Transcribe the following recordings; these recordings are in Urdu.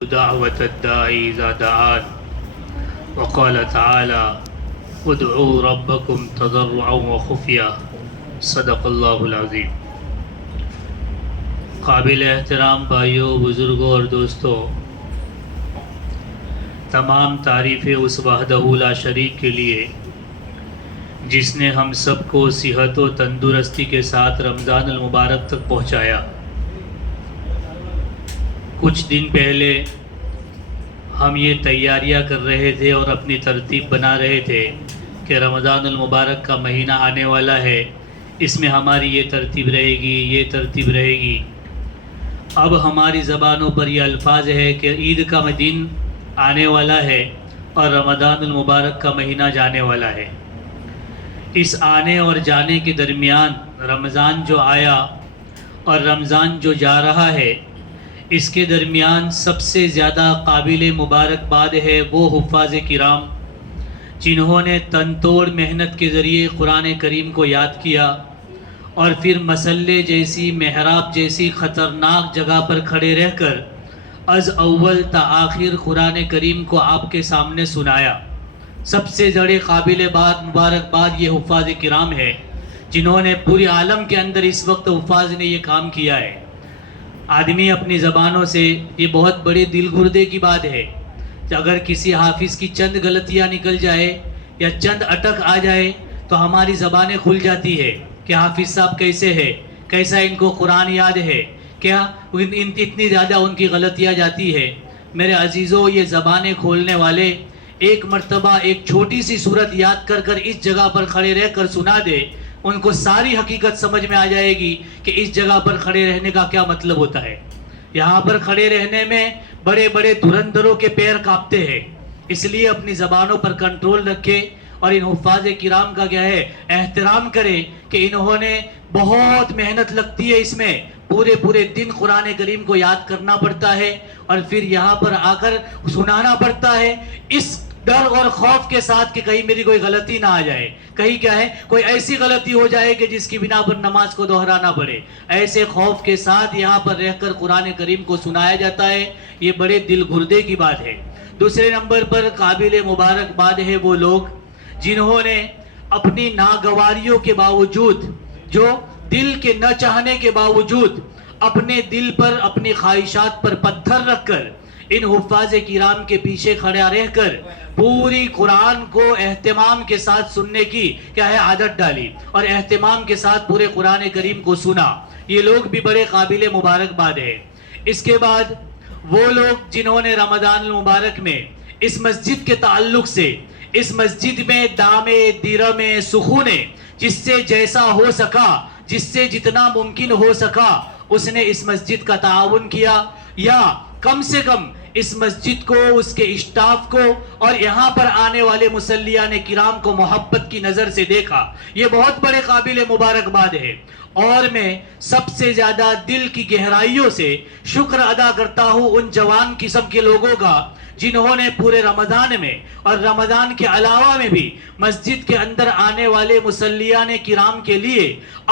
دعوة الداعي إذا دعان وقال تعالى ادعوا ربكم تضرعا وخفيا صدق اللہ العظیم۔ قابل احترام بھائیوں، بزرگوں اور دوستوں، تمام تعریفیں اس وحدہ لا شریک کے لیے جس نے ہم سب کو صحت و تندرستی کے ساتھ رمضان المبارک تک پہنچایا۔ کچھ دن پہلے ہم یہ تیاریاں کر رہے تھے اور اپنی ترتیب بنا رہے تھے کہ رمضان المبارک کا مہینہ آنے والا ہے، اس میں ہماری یہ ترتیب رہے گی، یہ ترتیب رہے گی۔ اب ہماری زبانوں پر یہ الفاظ ہے کہ عید کا دن آنے والا ہے اور رمضان المبارک کا مہینہ جانے والا ہے۔ اس آنے اور جانے کے درمیان رمضان جو آیا اور رمضان جو جا رہا ہے، اس کے درمیان سب سے زیادہ قابل مبارکباد ہے وہ حفاظ کرام جنہوں نے تن توڑ محنت کے ذریعے قرآن کریم کو یاد کیا اور پھر مسلے جیسی، محراب جیسی خطرناک جگہ پر کھڑے رہ کر از اول تا آخر قرآن کریم کو آپ کے سامنے سنایا۔ سب سے بڑے قابل مبارکباد یہ حفاظ کرام ہے جنہوں نے پورے عالم کے اندر اس وقت حفاظ نے یہ کام کیا ہے۔ آدمی اپنی زبانوں سے، یہ بہت بڑے دل گردے کی بات ہے کہ اگر کسی حافظ کی چند غلطیاں نکل جائے یا چند اٹک آ جائے تو ہماری زبانیں کھل جاتی ہے کہ حافظ صاحب کیسے ہے، کیسا ان کو قرآن یاد ہے، کیا اتنی زیادہ ان کی غلطیاں جاتی ہے۔ میرے عزیزوں، یہ زبانیں کھولنے والے ایک مرتبہ ایک چھوٹی سی صورت یاد کر کر اس جگہ پر کھڑے رہ کر سنا دے، ان کو ساری حقیقت سمجھ میں آ جائے گی کہ اس جگہ پر کھڑے رہنے کا کیا مطلب ہوتا ہے۔ یہاں پر کھڑے رہنے میں بڑے بڑے دھرندھروں کے پیر کانپتے ہیں، اس لیے اپنی زبانوں پر کنٹرول رکھے اور ان حفاظ کرام کا کیا ہے احترام کرے کہ انہوں نے بہت محنت لگتی ہے، اس میں پورے دن قرآن کریم کو یاد کرنا پڑتا ہے اور پھر یہاں پر آ کر سنانا پڑتا ہے، اس ڈر اور خوف کے ساتھ کہ کہیں میری کوئی غلطی نہ آ جائے، کہیں کیا ہے کوئی ایسی غلطی ہو جائے کہ جس کی بنا پر نماز کو دہرانا پڑے۔ ایسے خوف کے ساتھ یہاں پر رہ کر قرآن کریم کو سنایا جاتا ہے، یہ بڑے دل گردے کی بات ہے۔ دوسرے نمبر پر قابل مبارکباد ہے وہ لوگ جنہوں نے اپنی ناگواریوں کے باوجود، جو دل کے نہ چاہنے کے باوجود اپنے دل پر، اپنی خواہشات پر پتھر رکھ کر ان حفاظ کرام کے پیچھے کھڑا رہ کر پوری قرآن کو اہتمام کے ساتھ سننے کی کیا ہے عادت ڈالی اور اہتمام کے ساتھ پورے قرآن کریم کو سنا۔ یہ لوگ بھی بڑے قابل مبارکباد ہیں۔ اس کے بعد وہ لوگ جنہوں نے رمضان المبارک میں اس مسجد کے تعلق سے، اس مسجد میں دامے دیرمے سخونے، جس سے جیسا ہو سکا، جس سے جتنا ممکن ہو سکا اس نے اس مسجد کا تعاون کیا، یا کم سے کم اس مسجد کو، اس کے اسٹاف کو اور یہاں پر آنے والے مصلیان کرام کو محبت کی نظر سے دیکھا، یہ بہت بڑے قابل مبارکباد ہے۔ اور میں سب سے زیادہ دل کی گہرائیوں سے شکر ادا کرتا ہوں ان جوان قسم کے لوگوں کا جنہوں نے پورے رمضان میں اور رمضان کے علاوہ میں بھی مسجد کے اندر آنے والے مصلیان کرام کے لیے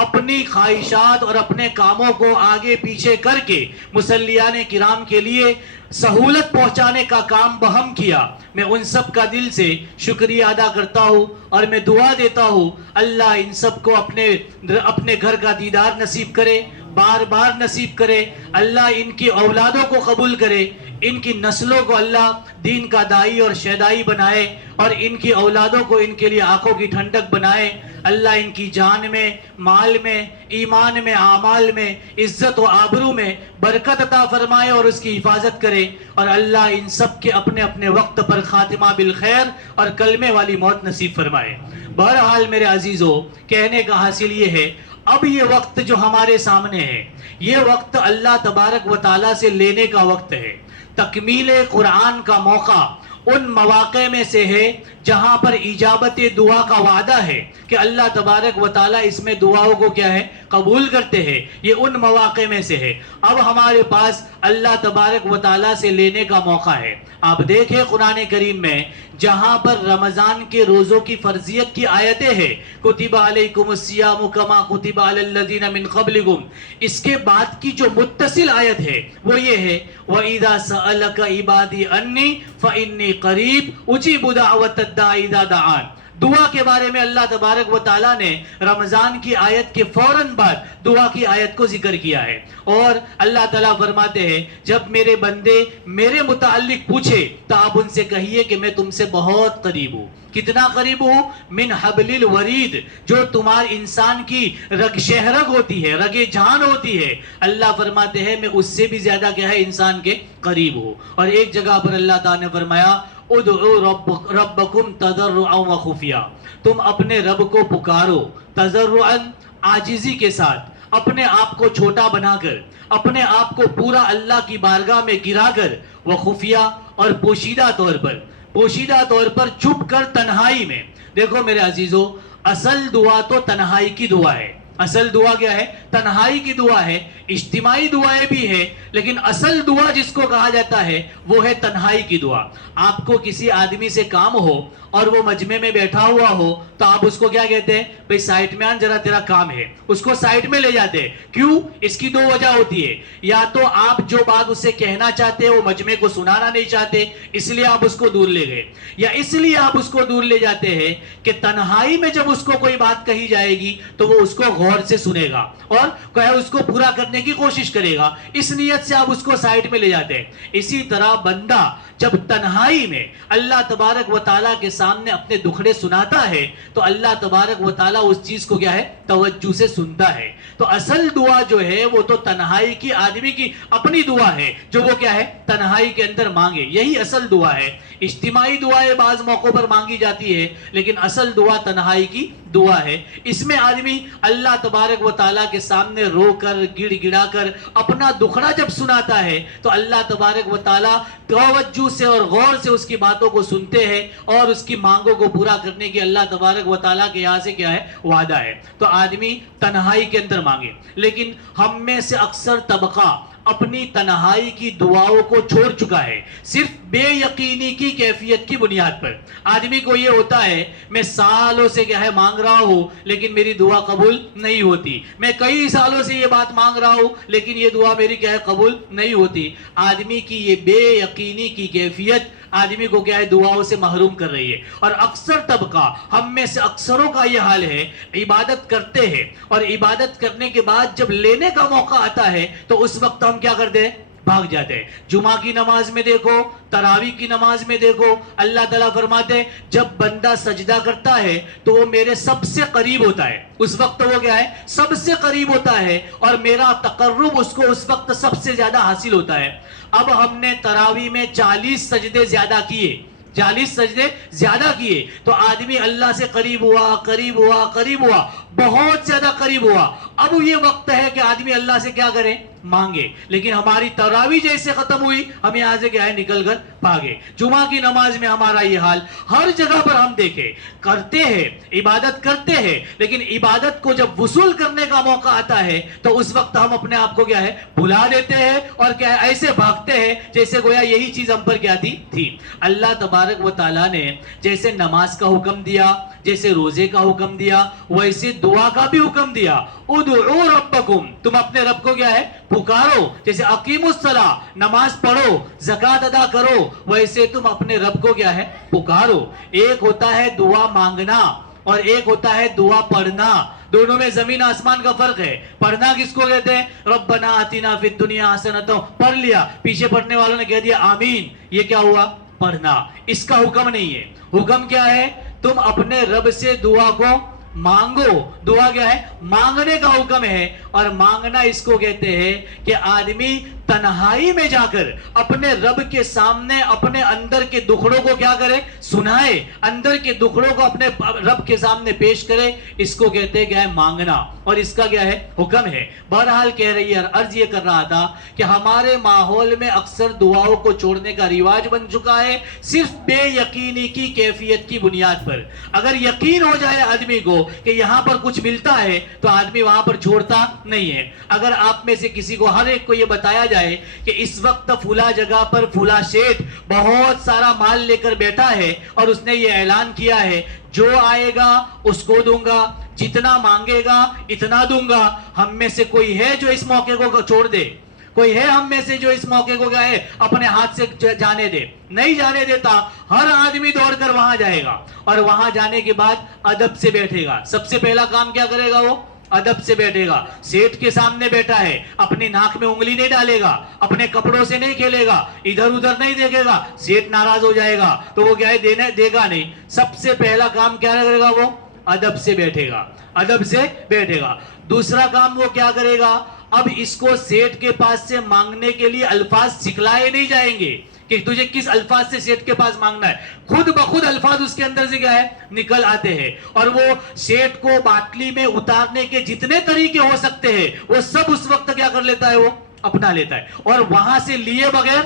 اپنی خواہشات اور اپنے کاموں کو آگے پیچھے کر کے مصلیان کرام کے لیے سہولت پہنچانے کا کام بہم کیا۔ میں ان سب کا دل سے شکریہ ادا کرتا ہوں اور میں دعا دیتا ہوں اللہ ان سب کو اپنے گھر کا دیدار نصیب کرے، بار بار نصیب کرے، اللہ ان کی اولادوں کو قبول کرے، ان کی نسلوں کو اللہ دین کا دائی اور شیدائی بنائے اور ان کی اولادوں کو ان کے لیے آنکھوں کی ٹھنڈک بنائے۔ اللہ ان کی جان میں، مال میں، ایمان میں، اعمال میں، عزت و آبرو میں برکت عطا فرمائے اور اس کی حفاظت کرے، اور اللہ ان سب کے اپنے اپنے وقت پر خاتمہ بالخیر اور کلمے والی موت نصیب فرمائے۔ بہرحال میرے عزیزو، کہنے کا حاصل یہ ہے، اب یہ وقت جو ہمارے سامنے ہے، یہ وقت اللہ تبارک و تعالیٰ سے لینے کا وقت ہے، تکمیل قرآن کا موقع ان مواقع میں سے ہے جہاں پر اجابت دعا کا وعدہ ہے کہ اللہ تبارک و تعالیٰ اس میں دعاؤں کو کیا ہے قبول کرتے ہیں. یہ ان مواقع میں سے ہے. اب ہمارے پاس اللہ تبارک و تعالیٰ سے لینے کا موقع ہے. آپ دیکھیں قرآن کریم میں جہاں پر رمضان کے روزوں کی فرضیت کی آیتیں ہیں کتب علیکم الصیام کما کتب علی الذین من قبلکم، اس کے بعد کی جو متصل آیت ہے وہ یہ ہے وَإِذَا سَأَلَكَ عِبَادِي عَنِّي فَإِنِّي قَرِيبٌ أُجِيبُ دَعْوَةَ الدَّاعِ إِذَا دَعَانِ. دعا کے بارے میں اللہ تبارک و تعالیٰ نے رمضان کی آیت کے فوراً بعد دعا کی آیت کو ذکر کیا ہے. اور اللہ تعالیٰ فرماتے ہیں جب میرے بندے میرے متعلق پوچھے تو آپ ان سے کہیے کہ میں تم سے بہت قریب ہوں. کتنا قریب ہوں؟ من حبل الورید، جو تمہاری انسان کی رگ شہرگ ہوتی ہے، رگ جان ہوتی ہے، اللہ فرماتے ہیں میں اس سے بھی زیادہ کیا ہے انسان کے قریب ہوں. اور ایک جگہ پر اللہ تعالیٰ نے فرمایا ادعوا ربکم تضرعا وخفیا، تم اپنے رب کو پکارو تضرعا، عاجزی کے ساتھ، اپنے آپ کو چھوٹا بنا کر، اپنے آپ کو پورا اللہ کی بارگاہ میں گرا کر، وخفیا، اور پوشیدہ طور پر چھپ کر تنہائی میں. دیکھو میرے عزیزو، اصل دعا تو تنہائی کی دعا ہے. اصل دعا کیا ہے؟ تنہائی کی دعا ہے. اجتماعی دعائیں بھی ہے لیکن اصل دعا جس کو کہا جاتا ہے وہ ہے تنہائی کی دعا. آپ کو کسی آدمی سے کام ہو اور وہ مجمع میں بیٹھا ہوا ہو تو آپ اس کو کیا کہتے ہیں؟ بھئی سائٹ میں آن، ذرا تیرا کام ہے. اس کو سائٹ میں لے جاتے ہیں. کیوں؟ اس کی دو وجہ ہوتی ہے. یا تو آپ جو بات اسے کہنا چاہتے ہیں وہ مجمع کو سنانا نہیں چاہتے اس لیے آپ اس کو دور لے گئے، یا اس لیے آپ اس کو دور لے جاتے ہیں کہ تنہائی میں جب اس کو کوئی بات کہی جائے گی تو وہ اس کو غور سے سنے گا اور اس کو پورا کرنے کی کوشش کرے گا. اس نیت سے آپ اس کو سائٹ میں لے جاتے ہیں. اسی طرح بندہ جب تنہائی میں اللہ تبارک و تعالیٰ کے سامنے اپنے دکھڑے سناتا ہے تو اللہ تبارک و تعالیٰ اس چیز کو کیا ہے توجہ سے سنتا ہے. تو اصل دعا جو ہے وہ تو تنہائی کی آدمی کی اپنی دعا ہے جو وہ کیا ہے تنہائی کے اندر مانگے، یہی اصل دعا ہے. اجتماعی دعائیں بعض موقعوں پر مانگی جاتی ہے لیکن اصل دعا تنہائی کی دعا ہے. اس میں آدمی اللہ تبارک و تعالیٰ کے سامنے رو کر گڑ گڑا کر اپنا دکھڑا جب سناتا ہے تو اللہ تبارک و تعالیٰ توجہ سے اور غور سے اس کی باتوں کو سنتے ہیں اور اس کی مانگوں کو پورا کرنے کی اللہ تبارک و تعالیٰ کے یہاں سے کیا ہے وعدہ ہے. تو آدمی تنہائی کے اندر مانگے. لیکن ہم میں سے اکثر طبقہ اپنی تنہائی کی دعاؤں کو چھوڑ چکا ہے صرف بے یقینی کی کیفیت کی بنیاد پر. آدمی کو یہ ہوتا ہے میں سالوں سے کیا ہے مانگ رہا ہوں لیکن میری دعا قبول نہیں ہوتی، میں کئی سالوں سے یہ بات مانگ رہا ہوں لیکن یہ دعا میری کیا ہے قبول نہیں ہوتی. آدمی کی یہ بے یقینی کی کیفیت آدمی کو کیا ہے دعاؤں سے محروم کر رہی ہے. اور اکثر طبقہ ہم میں سے اکثروں کا یہ حال ہے، عبادت کرتے ہیں اور عبادت کرنے کے بعد جب لینے کا موقع آتا ہے تو اس وقت ہم کیا کرتے ہیں؟ بھاگ جاتے ہیں. جمعہ کی نماز میں دیکھو، تراویح کی نماز میں دیکھو، اللہ تعالیٰ فرماتے ہیں جب بندہ سجدہ کرتا ہے تو وہ میرے سب سے قریب ہوتا ہے. اس وقت وہ کیا ہے سب سے قریب ہوتا ہے اور میرا تقرب اس کو اس وقت سب سے زیادہ حاصل ہوتا ہے. اب ہم نے تراویح میں 40 سجدے زیادہ کیے، 40 سجدے زیادہ کیے تو آدمی اللہ سے قریب ہوا، بہت زیادہ قریب ہوا. اب یہ وقت ہے کہ آدمی اللہ سے کیا کرے؟ مانگے. لیکن ہماری تراویح جیسے ختم ہوئی ہم یہاں سے کیا ہے نکل کر بھاگے. جمعہ کی نماز میں ہمارا یہ حال ہر جگہ پر ہم دیکھیں، کرتے ہیں عبادت کرتے ہیں لیکن عبادت کو جب وصول کرنے کا موقع آتا ہے تو اس وقت ہم اپنے آپ کو کیا ہے بھلا دیتے ہیں اور کیا ہے ایسے بھاگتے ہیں جیسے گویا یہی چیز ہم پر کیا تھی. اللہ تبارک و تعالیٰ نے جیسے نماز کا حکم دیا، جیسے روزے کا حکم دیا، ویسے دعا کا بھی حکم دیا. ادعوا ربکم، تم اپنے رب کو کیا ہے پکارو. جیسے اقیموا الصلاۃ، نماز پڑھو، زکوٰۃ ادا کرو، ویسے تم اپنے رب کو کیا ہے پکارو. ایک ہوتا ہے دعا مانگنا اور ایک ہوتا ہے دعا پڑھنا. دونوں میں زمین آسمان کا فرق ہے. پڑھنا کس کو کہتے ہیں؟ ربنا آتنا فی الدنیا حسنۃ، پڑھ لیا، پیچھے پڑھنے والوں نے کہہ دیا آمین. یہ کیا ہوا؟ پڑھنا. اس کا حکم نہیں ہے. حکم کیا ہے؟ تم اپنے رب سے دعا کو مانگو. دعا کیا ہے؟ مانگنے کا حکم ہے. اور مانگنا اس کو کہتے ہیں کہ آدمی تنہائی میں جا کر اپنے رب کے سامنے اپنے اندر کے دکھڑوں کو کیا کرے؟ سنائے، اندر کے دکھڑوں کو اپنے رب کے سامنے پیش کرے، اس کو کہتے کیا ہے؟ مانگنا، اور اس کا کیا ہے؟ حکم ہے۔ بہرحال کہہ رہی ہے، عرض یہ کر رہا تھا کہ ہمارے ماحول میں اکثر دعاؤں کو چھوڑنے کا رواج بن چکا ہے، صرف بے یقینی کی کیفیت کی بنیاد پر۔ اگر یقین ہو جائے آدمی کو کہ یہاں پر کچھ ملتا ہے تو آدمی وہاں پر چھوڑتا نہیں ہے۔ اگر آپ میں سے کسی کو، ہر ایک کو یہ بتایا جائے کہ اس وقت فلاں جگہ پر فلاں شیخ بہت سارا مال لے کر بیٹھا ہے اور اس نے یہ اعلان کیا ہے جو آئے گا اس کو دوں گا، جتنا مانگے گا اتنا دوں گا، ہم میں سے کوئی ہے جو اس موقع کو چھوڑ دے؟ کوئی ہے ہم میں سے جو اس موقع کو کیا ہے اپنے ہاتھ سے جانے دے؟ نہیں جانے دیتا۔ ہر آدمی دوڑ کر وہاں جائے گا، اور وہاں جانے کے بعد ادب سے بیٹھے گا۔ سب سے پہلا کام کیا کرے گا؟ وہ ادب سے بیٹھے گا۔ سیٹ کے سامنے بیٹھا ہے، اپنی ناک میں انگلی نہیں ڈالے گا، اپنے کپڑوں سے نہیں کھیلے گا، ادھر ادھر نہیں دیکھے گا۔ سیٹ ناراض ہو جائے گا تو وہ کیا ہے؟ دے گا نہیں۔ سب سے پہلا کام کیا کرے گا؟ وہ ادب سے بیٹھے گا، ادب سے بیٹھے گا۔ دوسرا کام وہ کیا کرے گا؟ اب اس کو سیٹ کے پاس سے مانگنے کے لیے الفاظ سکھلائے نہیں جائیں گے کہ تجھے کس الفاظ سے سیٹ کے پاس مانگنا ہے، خود بخود الفاظ اس کے اندر سے کیا ہے؟ نکل آتے ہیں۔ اور وہ سیٹ کو باٹلی میں اتارنے کے جتنے طریقے ہو سکتے ہیں وہ سب اس وقت کیا کر لیتا ہے؟ وہ اپنا لیتا ہے، اور وہاں سے لیے بغیر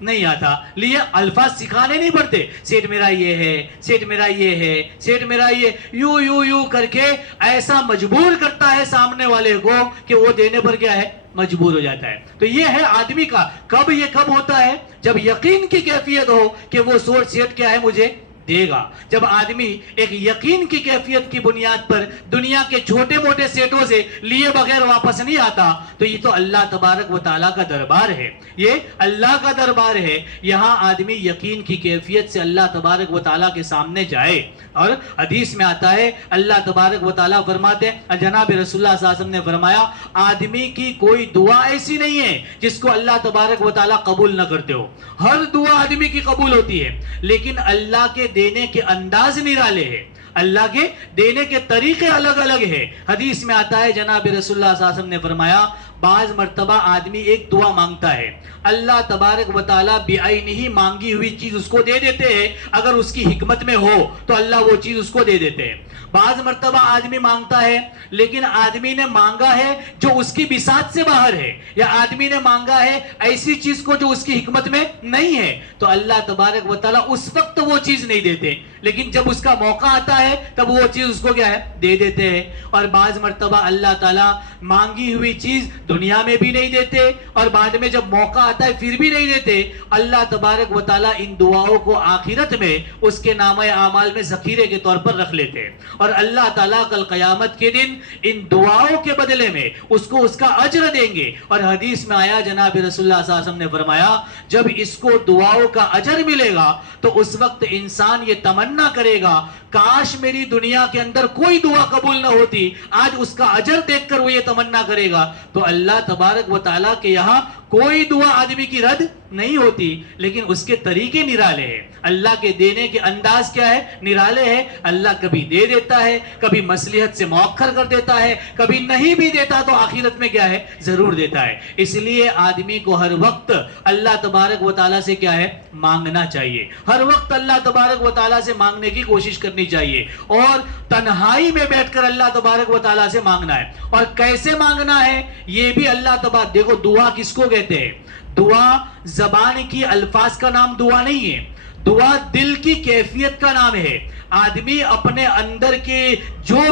نہیں آتا۔ لیے الفاظ سکھانے نہیں پڑتے، سیٹ میرا یہ ہے، سیٹ میرا یہ ہے، سیٹ میرا یہ، یوں یوں یوں کر کے ایسا مجبور کرتا ہے سامنے والے کو کہ وہ دینے پر کیا ہے؟ مجبور ہو جاتا ہے۔ تو یہ ہے آدمی کا کب، یہ کب ہوتا ہے؟ جب یقین کی کیفیت ہو کہ وہ سیٹ کیا ہے؟ مجھے دے گا۔ جب آدمی ایک یقین کی کیفیت کی بنیاد پر دنیا کے چھوٹے موٹے سیٹوں سے لیے بغیر واپس نہیں آتا تو یہ تو اللہ تبارک و تعالیٰ کا دربار ہے، یہ اللہ کا دربار ہے۔ یہاں آدمی یقین کی کیفیت سے اللہ تبارک و تعالیٰ کے سامنے جائے۔ اور حدیث میں آتا ہے اللہ تبارک و تعالیٰ فرماتے ہیں، جناب رسول اللہ صلی اللہ علیہ وسلم نے فرمایا، آدمی کی کوئی دعا ایسی نہیں ہے جس کو اللہ تبارک و تعالیٰ قبول نہ کرتے ہو۔ ہر دعا آدمی کی قبول ہوتی ہے، لیکن اللہ کے دینے کے انداز نرالے ہیں، اللہ کے دینے کے طریقے الگ الگ ہیں۔ حدیث میں آتا ہے جناب رسول اللہ صلی اللہ علیہ وسلم نے فرمایا، بعض مرتبہ آدمی ایک دعا مانگتا ہے، اللہ تبارک و تعالیٰ بعینہ مانگی ہوئی چیز اس کو دے دیتے ہیں، اگر اس کی حکمت میں ہو تو اللہ وہ چیز اس کو دے دیتے ہیں۔ بعض مرتبہ آدمی مانگتا ہے لیکن آدمی نے مانگا ہے جو اس کی بساط سے باہر ہے، یا آدمی نے مانگا ہے ایسی چیز کو جو اس کی حکمت میں نہیں ہے، تو اللہ تبارک و تعالیٰ اس وقت وہ چیز نہیں دیتے، لیکن جب اس کا موقع آتا ہے تب وہ چیز اس کو کیا ہے؟ دے دیتے ہیں۔ اور بعض مرتبہ اللہ تعالیٰ مانگی ہوئی چیز دنیا میں بھی نہیں دیتے، اور بعد میں جب موقع آتا ہے پھر بھی نہیں دیتے۔ اللہ تبارک و تعالیٰ ان دعاؤں کو آخرت میں اس کے نامہ اعمال میں ذخیرے کے طور پر رکھ لیتے ہیں، اور اللہ تعالیٰ کل قیامت کے دن ان دعاؤں کے بدلے میں اس کو اس کا اجر دیں گے۔ اور حدیث میں آیا جناب رسول اللہ صلی اللہ علیہ وسلم نے فرمایا، جب اس کو دعاؤں کا اجر ملے گا تو اس وقت انسان یہ تمنا کرے گا، کاش میری دنیا کے اندر کوئی دعا قبول نہ ہوتی، آج اس کا اجر دیکھ کر وہ یہ تمنا کرے گا۔ تو اللہ تبارک و تعالیٰ کے یہاں کوئی دعا آدمی کی رد نہیں ہوتی، لیکن اس کے طریقے نرالے ہیں، اللہ کے دینے کے انداز کیا ہے؟ نرالے ہیں۔ اللہ کبھی دے دیتا ہے، کبھی مصلحت سے مؤخر کر دیتا ہے، کبھی نہیں بھی دیتا تو آخرت میں کیا ہے؟ ضرور دیتا ہے۔ اس لیے آدمی کو ہر وقت اللہ تبارک و تعالیٰ سے کیا ہے؟ مانگنا چاہیے، ہر وقت اللہ تبارک و تعالیٰ سے مانگنے کی کوشش کرنی چاہیے، اور تنہائی میں بیٹھ کر اللہ تبارک و تعالیٰ سے مانگنا ہے۔ اور کیسے مانگنا ہے یہ بھی اللہ تبارک، دیکھو دعا کس کو کہتے ہیں؟ دعا زبان کی الفاظ کا نام دعا نہیں ہے، دعا دل کی کیفیت کا نام ہے۔ آدمی اپنے اندر کے جو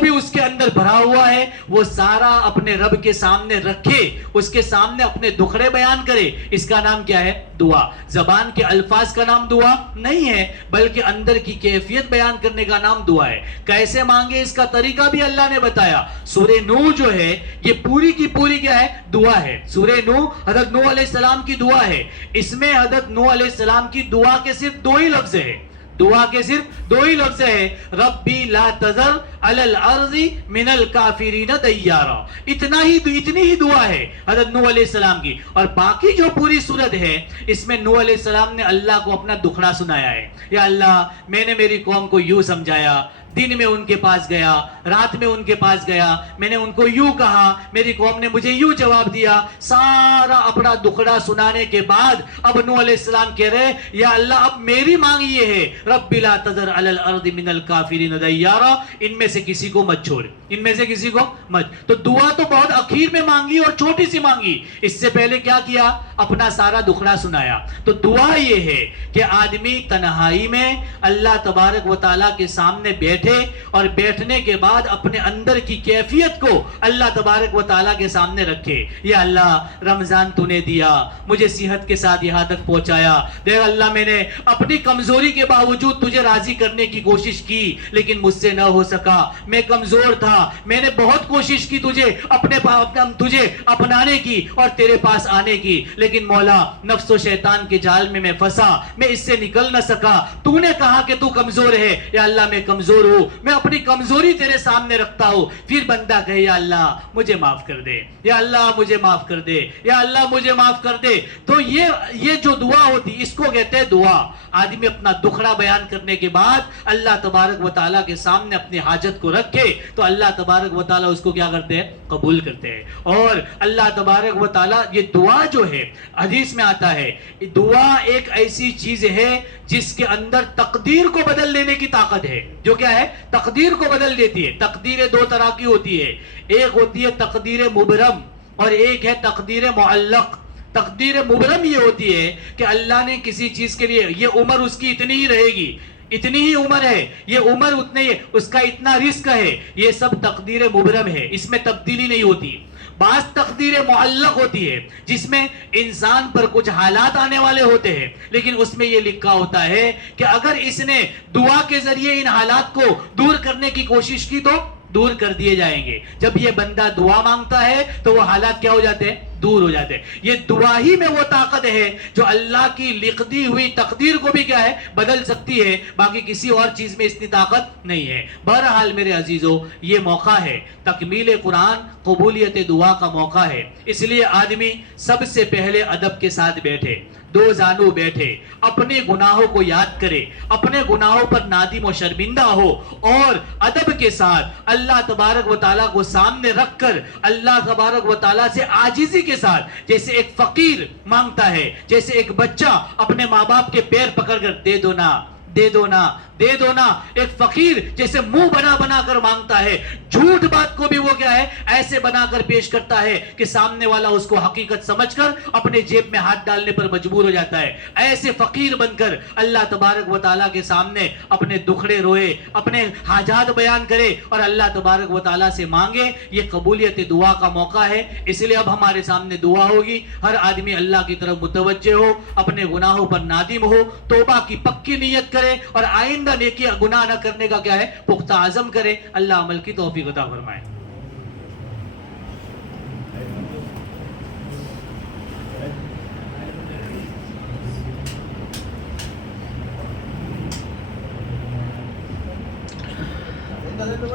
بھی اس کے اندر بھرا ہوا ہے وہ سارا اپنے رب کے سامنے رکھے، اس کے سامنے اپنے دکھڑے بیان کرے، اس کا نام کیا ہے؟ دعا۔ زبان کے الفاظ کا نام دعا نہیں ہے، بلکہ اندر کی کیفیت بیان کرنے کا نام دعا ہے۔ کیسے مانگے اس کا طریقہ بھی اللہ نے بتایا۔ سورہ نوح جو ہے یہ پوری کی پوری کیا ہے؟ دعا ہے۔ سورہ نوح حضرت نوح علیہ السلام کی دعا ہے، اس میں حضرت نوح علیہ السلام کی دعا کے صرف 2 ہی لفظ ہیں، دعا کے صرف 2 ہی لفظ ہے، ربی لا تذر علی الارض من الکافرین دیارا. اتنی ہی دعا ہے حضرت نوح علیہ السلام کی. اور باقی جو پوری صورت ہے اس میں نوح علیہ السلام نے اللہ کو اپنا دکھڑا سنایا ہے. یا اللہ میں نے میری قوم کو یوں سمجھایا, دن میں ان کے پاس گیا, رات میں ان کے پاس گیا, میں نے ان کو یوں کہا, میری قوم نے مجھے یوں جواب دیا. سارا اپنا دکھڑا سنانے کے بعد اب نوح علیہ السلام کہہ رہے یا اللہ اب میری مانگ یہ ہے رب لا تذر علی الارض من الکافرین دیارا, ان میں سے کسی کو مت چھوڑ, ان میں سے کسی کو مت. تو دعا تو بہت اخیر میں مانگی اور چھوٹی سی مانگی, اس سے پہلے کیا کیا, اپنا سارا دکھڑا سنایا. تو دعا یہ ہے کہ آدمی تنہائی میں اللہ تبارک و تعالیٰ کے سامنے بیٹھے اور بیٹھنے کے بعد اپنے اندر کی کیفیت کو اللہ تبارک و تعالیٰ کے سامنے رکھے. یا اللہ رمضان تو نے دیا, مجھے صحت کے ساتھ یہاں تک پہنچایا, دیکھ اللہ میں نے اپنی کمزوری کے باوجود تجھے راضی کرنے کی کوشش کی لیکن مجھ سے نہ ہو سکا, میں کمزور تھا, میں نے بہت کوشش کی تجھے اپنانے کی اور تیرے پاس آنے کی, لیکن مولا نفس و شیطان کے جال میں پھنسا, میں اس سے نکل نہ سکا. تو نے کہا کہ تو کمزور ہے, یا اللہ میں کمزور ہوں, میں اپنی کمزوری تیرے سامنے رکھتا ہوں. پھر بندہ کہے یا اللہ مجھے معاف کر دے, یا اللہ مجھے معاف کر دے, یا اللہ مجھے معاف کر دے. تو یہ جو دعا ہوتی اس کو کہتے ہیں دعا. آدمی اپنا دکھڑا بیان کرنے کے بعد اللہ تبارک و تعالیٰ کے سامنے اپنی حاجت کو رکھے تو اللہ تبارک و تعالیٰ اس کو کیا کرتے ہیں, قبول کرتے ہیں. اور اللہ تبارک و تعالیٰ یہ دعا جو ہے حدیث میں آتا ہے, دعا ایک ایسی چیز ہے جس کے اندر تقدیر کو بدل دینے کی طاقت ہے. جو کیا ہے, تقدیر کو بدل دیتی ہے. تقدیر دو طرح کی ہوتی ہے, ایک ہوتی ہے تقدیر مبرم اور ایک ہے تقدیر معلق. تقدیر مبرم یہ ہوتی ہے کہ اللہ نے کسی چیز کے لیے, یہ عمر اس کی اتنی ہی رہے گی, اتنی ہی عمر ہے, یہ عمر اتنے ہی, اس کا اتنا رزق ہے, یہ سب تقدیر مبرم ہے, اس میں تبدیلی نہیں ہوتی. بعض تقدیر معلق ہوتی ہے جس میں انسان پر کچھ حالات آنے والے ہوتے ہیں لیکن اس میں یہ لکھا ہوتا ہے کہ اگر اس نے دعا کے ذریعے ان حالات کو دور کرنے کی کوشش کی تو دور کر دیے جائیں گے. جب یہ بندہ دعا مانگتا ہے تو وہ حالات کیا ہو جاتے ہیں, دور ہو جاتے ہیں. یہ دعا ہی میں وہ طاقت ہے جو اللہ کی لکھی ہوئی تقدیر کو بھی کیا ہے, بدل سکتی ہے. باقی کسی اور چیز میں اتنی طاقت نہیں ہے. بہرحال میرے عزیزو, یہ موقع ہے تکمیل قرآن, قبولیت دعا کا موقع ہے. اس لیے آدمی سب سے پہلے ادب کے ساتھ بیٹھے, دو زانو بیٹھے, اپنے گناہوں کو یاد کرے, اپنے گناہوں پر نادم و شرمندہ ہو اور ادب کے ساتھ اللہ تبارک و تعالیٰ کو سامنے رکھ کر اللہ تبارک و تعالیٰ سے عاجزی کے ساتھ, جیسے ایک فقیر مانگتا ہے, جیسے ایک بچہ اپنے ماں باپ کے پیر پکڑ کر دے دو نا, دے دو نا, دے دو نا, ایک فقیر جیسے منہ بنا بنا کر مانگتا ہے, جھوٹ بات کو بھی وہ کیا ہے, ایسے بنا کر پیش کرتا ہے کہ سامنے والا اس کو حقیقت سمجھ کر اپنے جیب میں ہاتھ ڈالنے پر مجبور ہو جاتا ہے. ایسے فقیر بن کر اللہ تبارک و تعالیٰ کے سامنے اپنے دکھڑے روئے, اپنے حاجات بیان کرے اور اللہ تبارک و تعالیٰ سے مانگے. یہ قبولیت دعا کا موقع ہے. اس لیے اب ہمارے سامنے دعا ہوگی, ہر آدمی اللہ کی طرف متوجہ ہو, اپنے گناہوں پر نادم ہو, توبہ کی پکی نیت کرے اور آئندہ نیکی گناہ نہ کرنے کا کیا ہے, پختہ عزم کرے. اللہ عمل کی توفیق عطا فرمائے.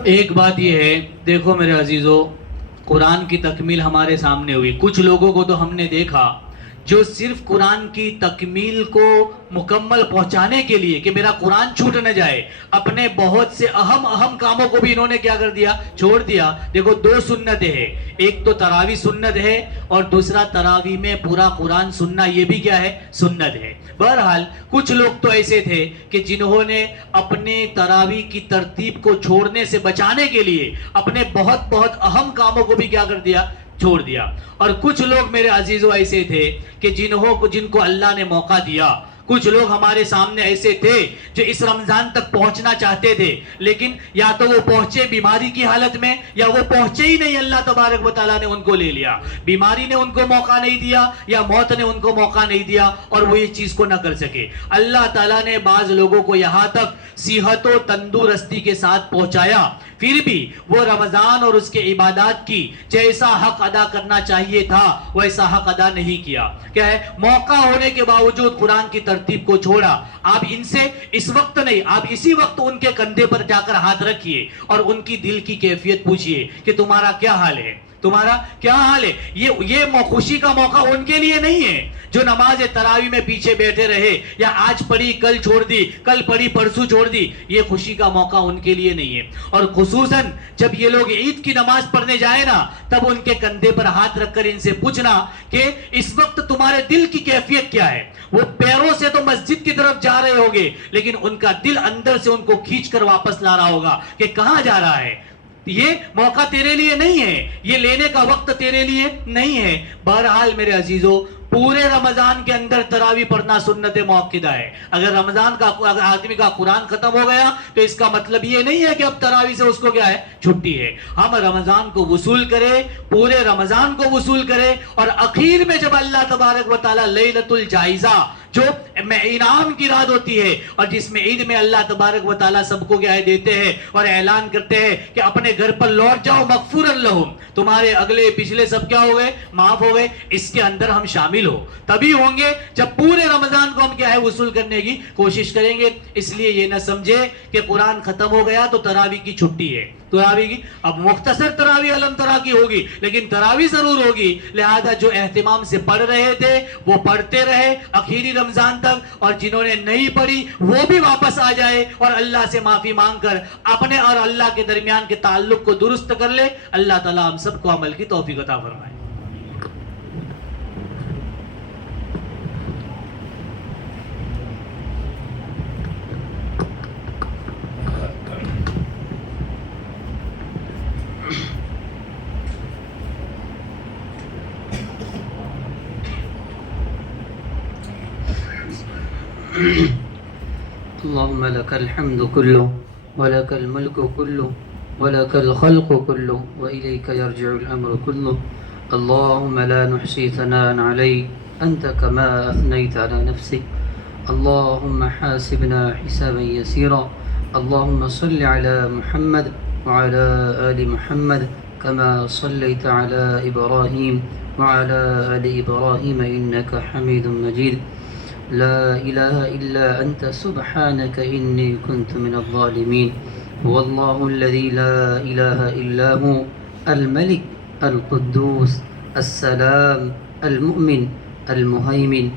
ایک بات یہ ہے, دیکھو میرے عزیزو, قرآن کی تکمیل ہمارے سامنے ہوئی. کچھ لوگوں کو تو ہم نے دیکھا جو صرف قرآن کی تکمیل کو مکمل پہنچانے کے لیے کہ میرا قرآن چھوٹ نہ جائے, اپنے بہت سے اہم کاموں کو بھی انہوں نے کیا کر دیا, چھوڑ دیا. دیکھو دو سنتیں ہیں, ایک تو تراویح سنت ہے اور دوسرا تراویح میں پورا قرآن سننا, یہ بھی کیا ہے, سنت ہے. بہرحال کچھ لوگ تو ایسے تھے کہ جنہوں نے اپنے تراویح کی ترتیب کو چھوڑنے سے بچانے کے لیے اپنے بہت اہم کاموں کو بھی کیا کر دیا, چھوڑ دیا. اور کچھ لوگ میرے عزیزو ایسے تھے کہ جن کو اللہ نے موقع دیا. کچھ لوگ ہمارے سامنے ایسے تھے جو اس رمضان تک پہنچنا چاہتے تھے لیکن یا تو وہ پہنچے بیماری کی حالت میں یا وہ پہنچے ہی نہیں, اللہ تبارک و تعالیٰ نے ان کو لے لیا. بیماری نے ان کو موقع نہیں دیا یا موت نے ان کو موقع نہیں دیا اور وہ یہ چیز کو نہ کر سکے. اللہ تعالیٰ نے بعض لوگوں کو یہاں تک صحت و تندرستی کے ساتھ پہنچایا, پھر بھی وہ رمضان اور اس کے عبادات کی جیسا حق ادا کرنا چاہیے تھا ویسا حق ادا نہیں کیا. کیا ہے؟ موقع ہونے کے باوجود قرآن کی ترتیب کو چھوڑا. آپ ان سے اس وقت نہیں، آپ اسی وقت ان کے کندھے پر جا کر ہاتھ رکھیے اور ان کی دل کی کیفیت پوچھئے کہ تمہارا کیا حال ہے، تمہارا کیا حال ہے. یہ خوشی کا موقع ان کے لیے نہیں ہے جو نماز تراویح میں پیچھے بیٹھے رہے یا آج پڑھی کل چھوڑ دی، کل پڑھی پرسوں چھوڑ دی. یہ خوشی کا موقع ان کے لیے نہیں ہے. اور خصوصاً جب یہ لوگ عید کی نماز پڑھنے جائے نا، تب ان کے کندھے پر ہاتھ رکھ کر ان سے پوچھنا کہ اس وقت تمہارے دل کی کیفیت کیا ہے. وہ پیروں سے تو مسجد کی طرف جا رہے ہوگے لیکن ان کا دل اندر سے ان کو کھینچ کر واپس لا رہا ہوگا کہ کہاں جا رہا ہے. یہ موقع تیرے لیے نہیں ہے، یہ لینے کا وقت تیرے لیے نہیں ہے. بہرحال میرے عزیزو، پورے رمضان کے اندر تراویح پڑھنا سنت موقدہ ہے. اگر رمضان کا آدمی کا قرآن ختم ہو گیا تو اس کا مطلب یہ نہیں ہے کہ اب تراویح سے اس کو کیا ہے، چھٹی ہے. ہم رمضان کو وصول کرے، پورے رمضان کو وصول کرے، اور اخیر میں جب اللہ تبارک و تعالی لیلۃ الجائزہ جو انعام کی رات ہوتی ہے اور جس میں عید میں اللہ تبارک و تعالیٰ سب کو کیا ہے دیتے ہیں اور اعلان کرتے ہیں کہ اپنے گھر پر لوٹ جاؤ مغفورا لہم، تمہارے اگلے پچھلے سب کیا ہو گئے، معاف ہو گئے. اس کے اندر ہم شامل ہو تبھی ہوں گے جب پورے رمضان کو ہم کیا ہے وصول کرنے کی کوشش کریں گے. اس لیے یہ نہ سمجھے کہ قرآن ختم ہو گیا تو تراویح کی چھٹی ہے. تراویح کی اب مختصر تراویح علم ترا کی ہوگی لیکن تراویح ضرور ہوگی. لہذا جو اہتمام سے پڑھ رہے تھے وہ پڑھتے رہے آخری رمضان تک، اور جنہوں نے نہیں پڑھی وہ بھی واپس آ جائے اور اللہ سے معافی مانگ کر اپنے اور اللہ کے درمیان کے تعلق کو درست کر لے. اللہ تعالیٰ ہم سب کو عمل کی توفیق عطا فرمائے. اللهم لك الحمد كله ولك الملك كله ولك الخلق كله وإليك يرجع الأمر كله. اللهم لا نحصي ثناء عليك أنت كما أثنيت على نفسك. اللهم حاسبنا حسابا يسيرا. اللهم صل على محمد وعلى آل محمد كما صليت على إبراهيم وعلى آل إبراهيم إنك حميد مجيد. لا إله إلا أنت سبحانك إني كنت من الظالمين. والله الذي لا إله إلا هو الملك القدوس السلام المؤمن المهيمن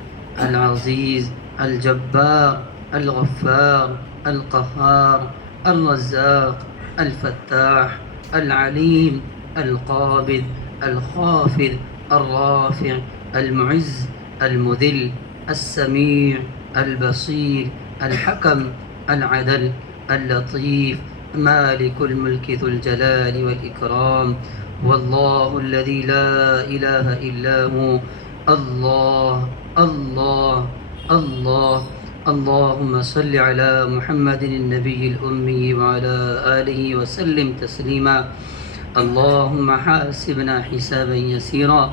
العزيز الجبار الغفار القهار الرزاق الفتاح العليم القابض الخافض الرافع المعز المذل السميع البصير الحكم العدل اللطيف مالك الملك ذو الجلال والإكرام. والله الذي لا إله إلا هو الله الله الله. اللهم صل على محمد النبي الأمي وعلى آله وسلم تسليما. اللهم حاسبنا حسابا يسيرا.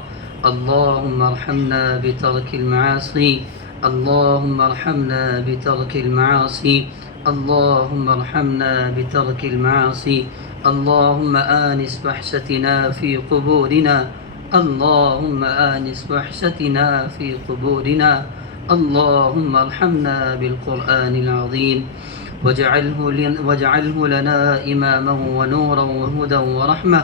اللهم ارحمنا بترك المعاصي. اللهم ارحمنا بترك المعاصي. اللهم ارحمنا بترك المعاصي. اللهم آنس وحشتنا في قبورنا. اللهم آنس وحشتنا في قبورنا. اللهم ارحمنا بالقرآن العظيم واجعله لنا إماما ونورا وهدى ورحمة.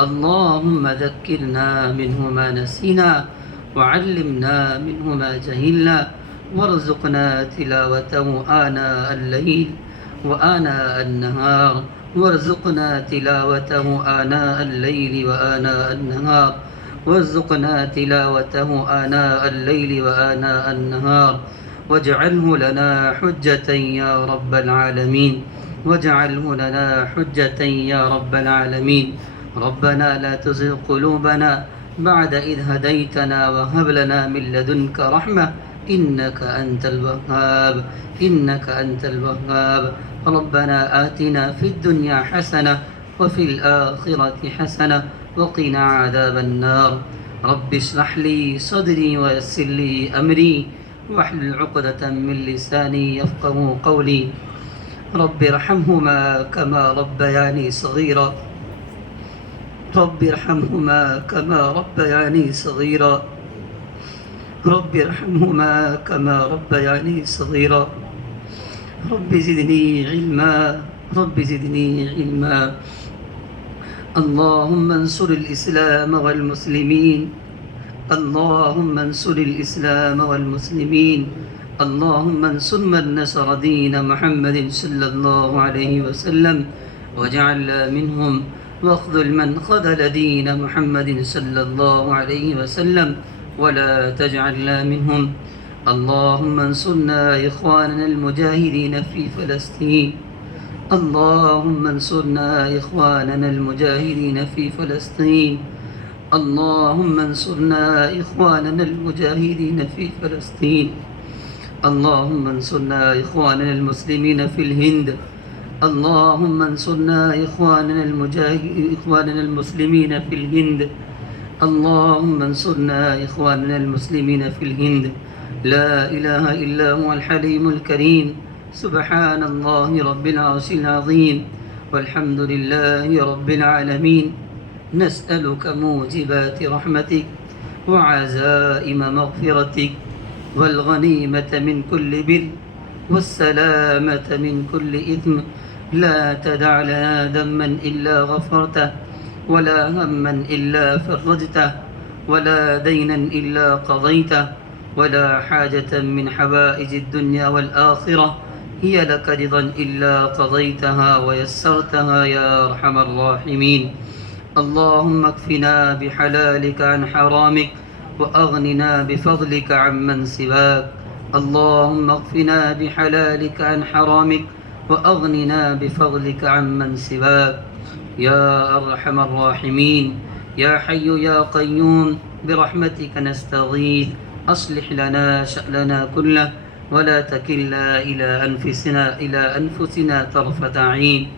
اللهم ذكرنا منه ما نسينا وعلمنا منه ما جهلنا وارزقنا تلاوته آناء الليل وآناء النهار. وارزقنا تلاوته آناء الليل وآناء النهار. وارزقنا تلاوته آناء الليل وآناء النهار. واجعله لنا حجة يا رب العالمين. واجعله لنا حجة يا رب العالمين. ربنا لا تزغ قلوبنا بعد إذ هديتنا وهب لنا من لدنك رحمة إنك أنت الوهاب. إنك أنت الوهاب. ربنا آتنا في الدنيا حسنة وفي الآخرة حسنة وقنا عذاب النار. رب اشرح لي صدري ويسر لي أمري واحلل عقدة من لساني يفقه قولي. رب ارحمهما كما ربياني صغيرا رب ارحمهما كما ربياني صغيرا رب ارحمهما كما ربياني صغيرا رب زدني علما رب زدني علما اللهم انصر الإسلام والمسلمين اللهم انصر الإسلام والمسلمين اللهم انصر من نصر دين محمد صلى الله عليه وسلم وجعلنا منهم واخذل من خذل دين محمد صلى الله عليه وسلم ولا تجعلنا منهم اللهم انصرنا إخواننا المجاهدين في فلسطين اللهم انصرنا إخواننا المجاهدين في فلسطين اللهم انصرنا إخواننا المجاهدين في فلسطين اللهم انصرنا إخواننا المسلمين في الهند اللهم انصرنا إخواننا المسلمين في الهند اللهم انصرنا إخواننا المسلمين في الهند لا إله إلا هو الحليم الكريم سبحان الله رب العرش العظيم والحمد لله رب العالمين نسألك موجبات رحمتك وعزائم مغفرتك والغنيمة من كل بر والسلامة من كل إثم لا تدع لنا ذنبا إلا غفرته ولا هما إلا فرجته ولا دينا إلا قضيته ولا حاجة من حوائج الدنيا والآخرة هي لك رضا إلا قضيتها ويسرتها يا أرحم الراحمين اللهم اكفنا بحلالك عن حرامك وأغننا بفضلك عمن سواك اللهم اكفنا بحلالك عن حرامك وأغننا بفضلك عمن سواك يا أرحم الراحمين يا حي يا قيوم برحمتك نستغيث أصلح لنا شأننا كله ولا تكلنا إلى أنفسنا طرفة عين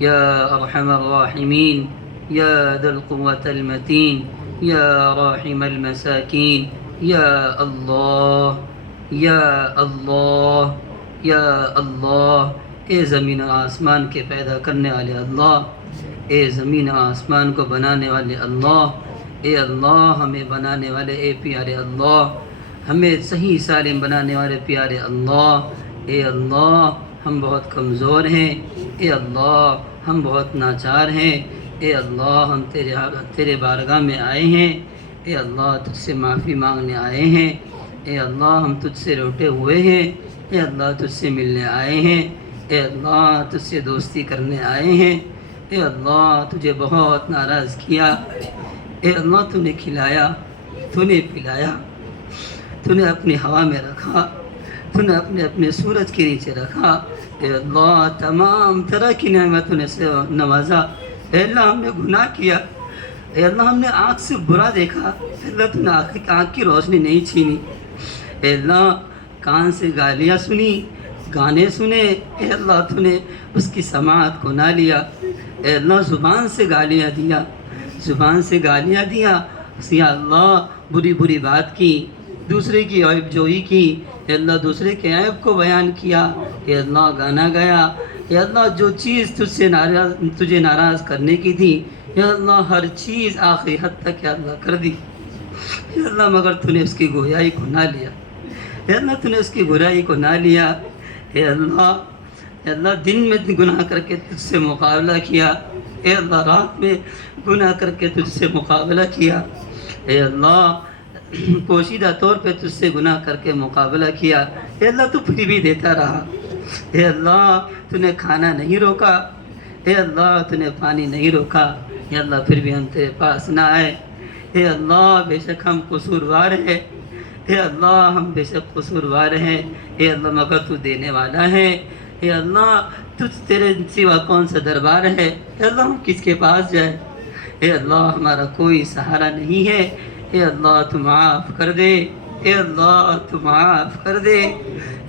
يا أرحم الراحمين يا ذا القوة المتين يا راحم المساكين يا الله یا اللہ یا اللہ، اے زمین و آسمان کے پیدا کرنے والے اللہ، اے زمین و آسمان کو بنانے والے اللہ، اے اللہ ہمیں بنانے والے اے پیارے اللہ، ہمیں صحیح سالم بنانے والے پیارے اللہ، اے اللہ ہم بہت کمزور ہیں، اے اللہ ہم بہت ناچار ہیں، اے اللہ ہم تیرے بارگاہ میں آئے ہیں، اے اللہ تجھ سے معافی مانگنے آئے ہیں، اے اللہ ہم تجھ سے لوٹے ہوئے ہیں، اے اللہ تجھ سے ملنے آئے ہیں، اے اللہ تجھ سے دوستی کرنے آئے ہیں، اے اللہ تجھے بہت ناراض کیا، اے اللہ تو نے کھلایا، تو نے پلایا، تو نے اپنی ہوا میں رکھا، تو نے اپنے سورج کے نیچے رکھا، اے اللہ تمام طرح کی نعمتوں نے سے نوازا، اے اللہ ہم نے گناہ کیا، اے اللہ ہم نے آنکھ سے برا دیکھا، اے اللہ تو نے آنکھ کی روشنی نہیں چھینی، اے اللہ کان سے گالیاں سنی، گانے سنے، اے اللہ تو نے اس کی سماعت کو نہ لیا، اے اللہ زبان سے گالیاں دیا، یا اللہ بری بری بات کی، دوسرے کی عیب جوئی کی، اے اللہ دوسرے کے عیب کو بیان کیا، اے اللہ گانا گایا، اے اللہ جو چیز تجھے ناراض کرنے کی تھی، اے اللہ ہر چیز آخری حد تک اے اللہ کر دی، اے اللہ مگر تو نے اس کی گویائی کو نہ لیا، اے اللہ تو نے اس کی برائی کو نہ لیا، اے اللہ دن میں گناہ کر کے تجھ سے مقابلہ کیا، اے اللہ رات میں گناہ کر کے تجھ سے مقابلہ کیا، اے اللہ پوشیدہ طور پہ تجھ سے گناہ کر کے مقابلہ کیا، اے اللہ تو پھر بھی دیتا رہا، اے اللہ تو نے کھانا نہیں روکا، اے اللہ تو نے پانی نہیں روکا، اے اللہ پھر بھی ہم تیرے پاس نہ آئے، اے اللہ بے شک ہم قصوروار ہیں، اے اللہ ہم بے شک قصوروار ہیں، اے اللہ مگر تو دینے والا ہے، اے اللہ تیرے سوا کون سا دربار ہے، اے اللہ ہم کس کے پاس جائیں، اے اللہ ہمارا کوئی سہارا نہیں ہے، اے اللہ تو معاف کر دے، اے اللہ تو معاف کر دے،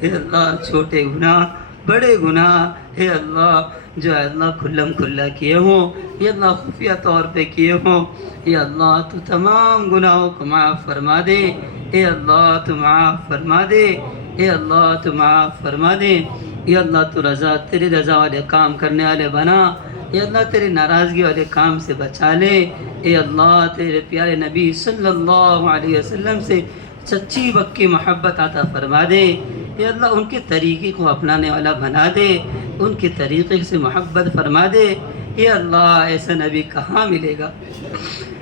اے اللہ چھوٹے گناہ بڑے گناہ اے اللہ جو اے اللہ کھلم کھلا کیے ہوں، اے اللہ خفیہ طور پہ کیے ہوں، اے اللہ تو تمام گناہوں کو معاف فرما دے، اے اللہ تو معاف فرما دے، اے اللہ تو معاف فرما دے، یا اللہ تو تیری رضا والے کام کرنے والے بنا، یا اللہ تیری ناراضگی والے کام سے بچا لے، اے اللہ تیرے پیارے نبی صلی اللہ علیہ وسلم سے سچی پکی محبت عطا فرما دے، اے اللہ ان کے طریقے کو اپنانے والا بنا دے، ان کے طریقے سے محبت فرما دے۔ اے اللہ ایسا نبی کہاں ملے گا؟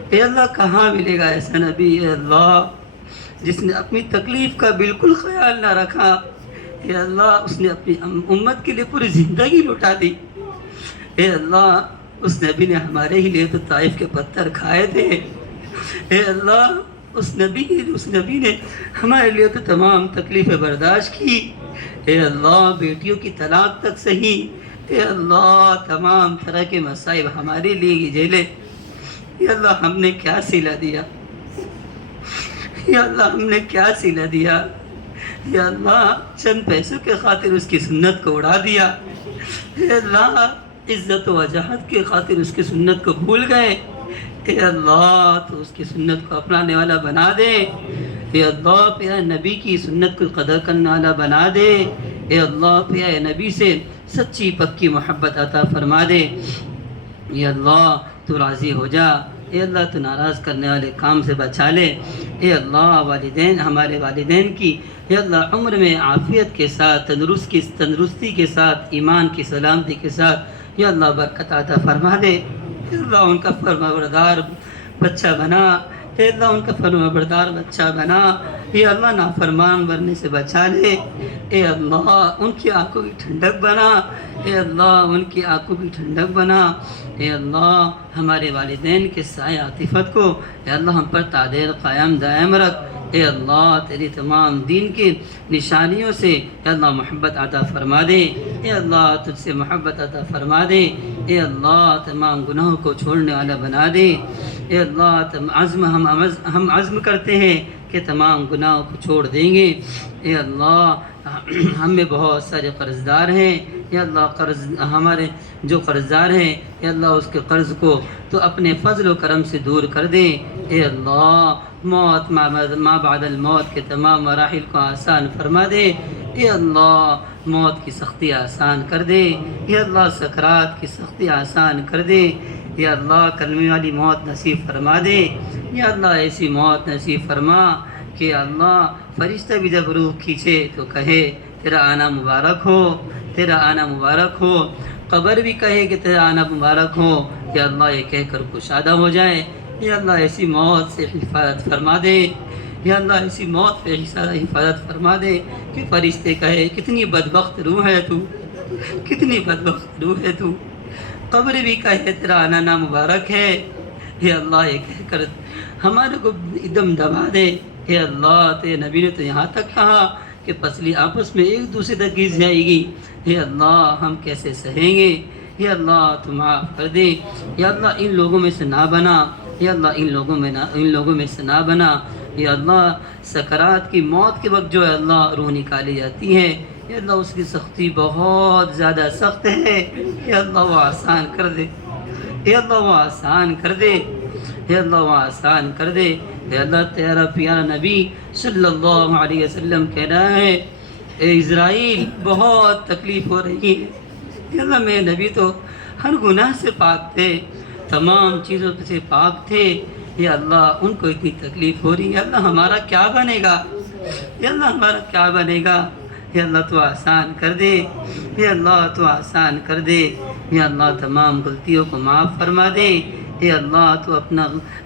اے اللہ کہاں ملے گا ایسا نبی؟ اے اللہ جس نے اپنی تکلیف کا بالکل خیال نہ رکھا، اے اللہ اس نے اپنی امت کے لیے پوری زندگی لٹا دی۔ اے اللہ اس نبی نے ہمارے ہی لیے تو طائف کے پتھر کھائے تھے، اے اللہ اس نبی نے ہمارے لیے تو تمام تکلیفیں برداشت کی، اے اللہ بیٹیوں کی طلاق تک صحیح، اے اللہ تمام طرح کے مصائب ہمارے لیے ہی جھیلے۔ اے اللہ ہم نے کیا صلہ دیا؟ یا اللہ ہم نے کیا صلہ دیا؟ یا اللہ چند پیسوں کے خاطر اس کی سنت کو اڑا دیا، اے اللہ عزت و وجاہت کے خاطر اس کی سنت کو بھول گئے، اے اللہ تو اس کی سنت کو اپنانے والا بنا دے، اے اللہ پیارے نبی کی سنت کو قدر کرنے والا بنا دے، اے اللہ پیارے نبی سے سچی پکی محبت عطا فرما دے، اے اللہ تو راضی ہو جا، اے اللہ تو ناراض کرنے والے کام سے بچا لے، اے اللہ ہمارے والدین کی اے اللہ عمر میں عافیت کے ساتھ تندرستی کے ساتھ ایمان کی سلامتی کے ساتھ یا اللہ برکت عطا فرما دے، اے اللہ ان کا فرمانبردار بچہ بنا، اے اللہ ان کا فرمانبردار بچہ بنا، اے اللہ نافرمان بننے سے بچا لے، اے اللہ ان کی آنکھوں کی ٹھنڈک بنا، اے اللہ ان کی آنکھوں کی ٹھنڈک بنا، اے اللہ ہمارے والدین کے سایہ عاطفت کو اے اللہ ہم پر تعدیر قائم دائم رکھ، اے اللہ تیری تمام دین کی نشانیوں سے اے اللہ محبت عطا فرما دے، اے اللہ تجھ سے محبت عطا فرما دے، اے اللہ تمام گناہوں کو چھوڑنے والا بنا دے، اے اللہ ہم عزم کرتے ہیں کہ تمام گناہوں کو چھوڑ دیں گے، اے اللہ ہم میں بہت سارے قرض دار ہیں، یا اللہ ہمارے جو قرض دار ہیں یا اللہ اس کے قرض کو تو اپنے فضل و کرم سے دور کر دے، اے اللہ موت ما بعد الموت کے تمام مراحل کو آسان فرما دے، اے اللہ موت کی سختی آسان کر دے، اے اللہ سکرات کی سختی آسان کر دے، یا اللہ کلمے والی موت نصیب فرما دے، یا اللہ ایسی موت نصیب فرما کہ اللہ فرشتہ بھی جب روح کھینچے تو کہے تیرا آنا مبارک ہو، تیرا آنا مبارک ہو، قبر بھی کہے کہ تیرا آنا مبارک ہو، یا اللہ یہ کہہ کر کشادہ ہو جائے، یا اللہ ایسی موت سے حفاظت فرما دے، یا اللہ ایسی موت سے حفاظت فرما دے کہ فرشتے کہے کتنی بدبخت روح ہے تو، کتنی بدبخت روح ہے تو، قبر بھی کہے تیرا آنا نا مبارک ہے، یا اللہ یہ کہہ کر ہمارے کو دم دبا دے، اے اللہ تیرے نبی نے تو یہاں تک کہا کہ پسلی آپس میں ایک دوسرے تک گھس جائے گی، اے اللہ ہم کیسے سہیں گے، یا اللہ تو معاف کر دے، یا اللہ ان لوگوں میں سے نہ بنا، یا اللہ ان لوگوں میں سے نہ بنا، یا اللہ سکرات کی موت کے وقت جو ہے اللہ روح نکالی جاتی ہے، یا اللہ اس کی سختی بہت زیادہ سخت ہے، یا اللہ وہ آسان کر دے، یا اللہ وہ آسان کر دے، یا اللہ وہ آسان کر دے، یا اللہ تیرا پیارا نبی صلی اللہ علیہ وسلم کہہ رہا ہے اے اسرائیل بہت تکلیف ہو رہی ہے، یا اللہ میرے نبی تو ہر گناہ سے پاک تھے، تمام چیزوں سے پاک تھے، یا اللہ ان کو اتنی تکلیف ہو رہی ہے، یا اللہ ہمارا کیا بنے گا، یا اللہ ہمارا کیا بنے گا، یا اللہ تو آسان کر دے، یا اللہ تو آسان کر دے، یا اللہ تمام غلطیوں کو معاف فرما دے، یا اللہ تو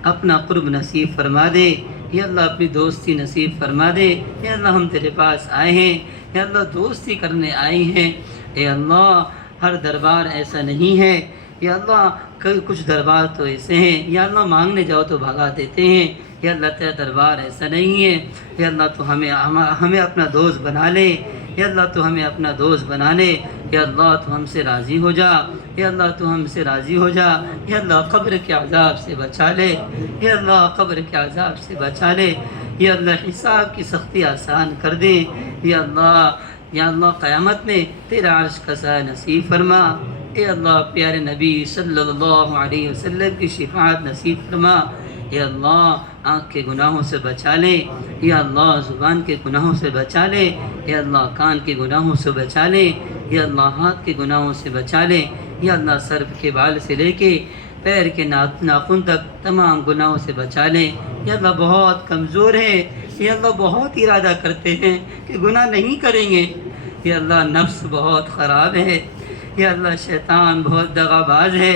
اپنا قرب نصیب فرما دے، یا اللہ اپنی دوستی نصیب فرما دے، یا اللہ ہم تیرے پاس آئے ہیں، یا اللہ دوستی کرنے آئے ہیں، اے اللہ ہر دربار ایسا نہیں ہے، یا اللہ کچھ دربار تو ایسے ہیں یا اللہ مانگنے جاؤ تو بھگا دیتے ہیں، یا اللہ تیرا دربار ایسا نہیں ہے، یا اللہ تو ہمیں اپنا دوست بنا لے، یا اللہ تو ہمیں اپنا دوست بنا لے، یا اللہ تو ہم سے راضی ہو جا، یا اللہ تو ہم سے راضی ہو جا، یا اللہ قبر کے عذاب سے بچا لے، یا اللہ قبر کے عذاب سے بچا لے، یا اللہ حساب کی سختی آسان کر دے، یا اللہ قیامت میں تیرا عرش کا سایہ نصیب فرما، اے اللہ پیارے نبی صلی اللہ علیہ وسلم کی شفاعت نصیب فرما، یا اللہ آنکھ کے گناہوں سے بچا لے، یا اللہ زبان کے گناہوں سے بچا لے، یا اللہ کان کے گناہوں سے بچا لے، یا اللہ ہاتھ کے گناہوں سے بچا لے، یا اللہ سر کے بال سے لے کے پیر کے ناخن تک تمام گناہوں سے بچا لیں۔ یا اللہ بہت کمزور ہیں، یا اللہ بہت ارادہ کرتے ہیں کہ گناہ نہیں کریں گے، یا اللہ نفس بہت خراب ہے، یا اللہ شیطان بہت دغا باز ہے،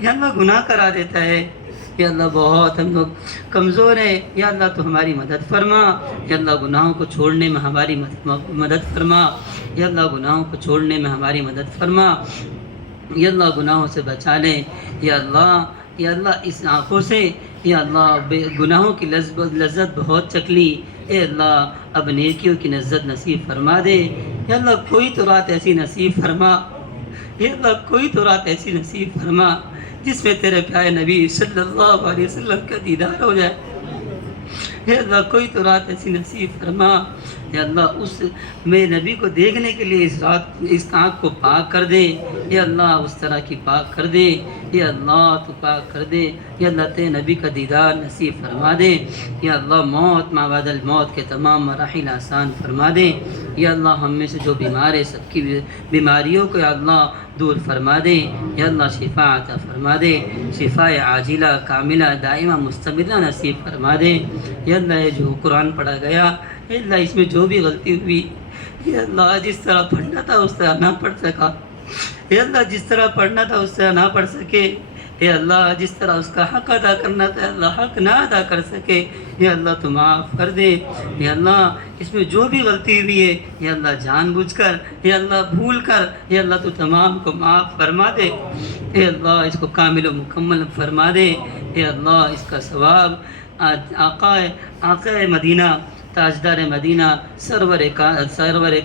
یا اللہ گناہ کرا دیتا ہے، یا اللہ بہت ہم لوگ کمزور ہیں، یا اللہ تو ہماری مدد فرما، یا اللہ گناہوں کو چھوڑنے میں ہماری مدد فرما، یا اللہ گناہوں کو چھوڑنے میں ہماری مدد فرما، یا اللہ گناہوں سے بچا لیں، یا اللہ اس آنکھوں سے یا اللہ گناہوں کی لذت بہت چکلی، اے اللہ اب نیکیوں کی لذت نصیب فرما دے، یا اللہ کوئی تو رات ایسی نصیب فرما، یا اللہ کوئی تو رات ایسی نصیب فرما جس میں تیرے پیارے نبی صلی اللہ علیہ وسلم کا دیدار ہو جائے، یا اللہ کوئی تو رات ایسی نصیب فرما، یا اللہ اس میرے نبی کو دیکھنے کے لیے اس آنکھ کو پاک کر دے، یا اللہ اس طرح کی پاک کر دے، یا اللہ تو پاک کر دے، یا اللہ تیرے نبی کا دیدار نصیب فرما دے، یا اللہ موت ما بعد الموت کے تمام مراحل آسان فرما دے، یا اللہ ہم میں سے جو بیمار ہے سب کی بیماریوں کو یا اللہ دور فرما دے، یا اللہ شفا عطا فرما دے، شفا عاجلہ کاملہ دائمہ مستمرہ نصیب فرما دے، یا اللہ یہ جو قرآن پڑھا گیا، یا اللہ اس میں جو بھی غلطی ہوئی، یا اللہ جس طرح پڑھنا تھا اس طرح نہ پڑھ سکا، یا اللہ جس طرح پڑھنا تھا اس طرح نہ پڑھ سکے، یا اللہ جس طرح اس کا حق ادا کرنا تھا اللہ حق نہ ادا کر سکے، یا اللہ تو معاف کر دے، یا اللہ اس میں جو بھی غلطی ہوئی ہے یا اللہ جان بوجھ کر یا اللہ بھول کر یا اللہ تو تمام کو معاف فرما دے، اے اللہ اس کو کامل و مکمل فرما دے، اے اللہ اس کا ثواب آقا مدینہ تاجدار مدینہ سرور